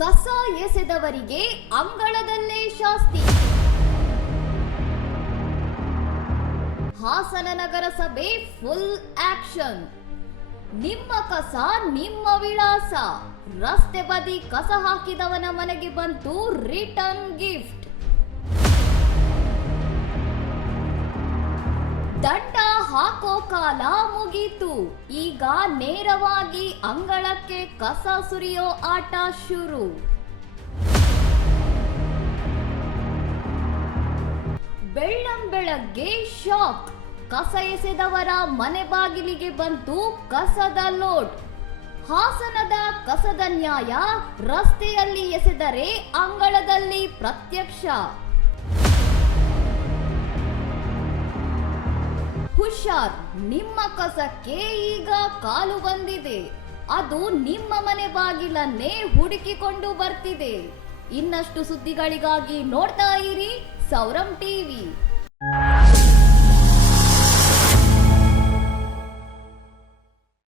ಕಸ ಎಸೆದವರಿಗೆ ಅಂಗಳದಲ್ಲೇ ಶಾಸ್ತಿ. ಹಾಸನ ನಗರಸಭೆ full action. ನಿಮ್ಮ ಕಸ ನಿಮ್ಮ ವಿಳಾಸ. ರಸ್ತೆ ಬದಿ ಕಸ ಹಾಕಿದವನ ಮನೆಗೆ ಬಂತು ರಿಟರ್ನ್ ಗಿಫ್ಟ್. ದಂಡ ಹಾಕೋ ಕಾಲ ಮುಗೀತು. ಈಗ ನೇರವಾಗಿ ಅಂಗಳಕ್ಕೆ ಕಸ ಸುರಿಯೋ ಆಟ ಶುರು. ಬೆಳ್ಳಂಬೆಳಗ್ಗೆ ಶಾಕ್. ಕಸ ಎಸೆದವರ ಮನೆ ಬಾಗಿಲಿಗೆ ಬಂತು ಕಸದ ಲೋಡ್. ಹಾಸನದ ಕಸದ ನ್ಯಾಯ. ರಸ್ತೆಯಲ್ಲಿ ಎಸೆದರೆ ಅಂಗಳದಲ್ಲಿ ಪ್ರತ್ಯಕ್ಷ. ಹುಷಾರ್, ನಿಮ್ಮ ಕಸಕ್ಕೆ ಈಗ ಕಾಲು ಬಂದಿದೆ. ಅದು ನಿಮ್ಮ ಮನೆ ಬಾಗಿಲನ್ನೇ ಹುಡುಕಿಕೊಂಡು ಬರ್ತಿದೆ. ಇನ್ನಷ್ಟು ಸುದ್ದಿಗಳಿಗಾಗಿ ನೋಡ್ತಾ ಇರಿ ಸೌರಂ ಟಿವಿ.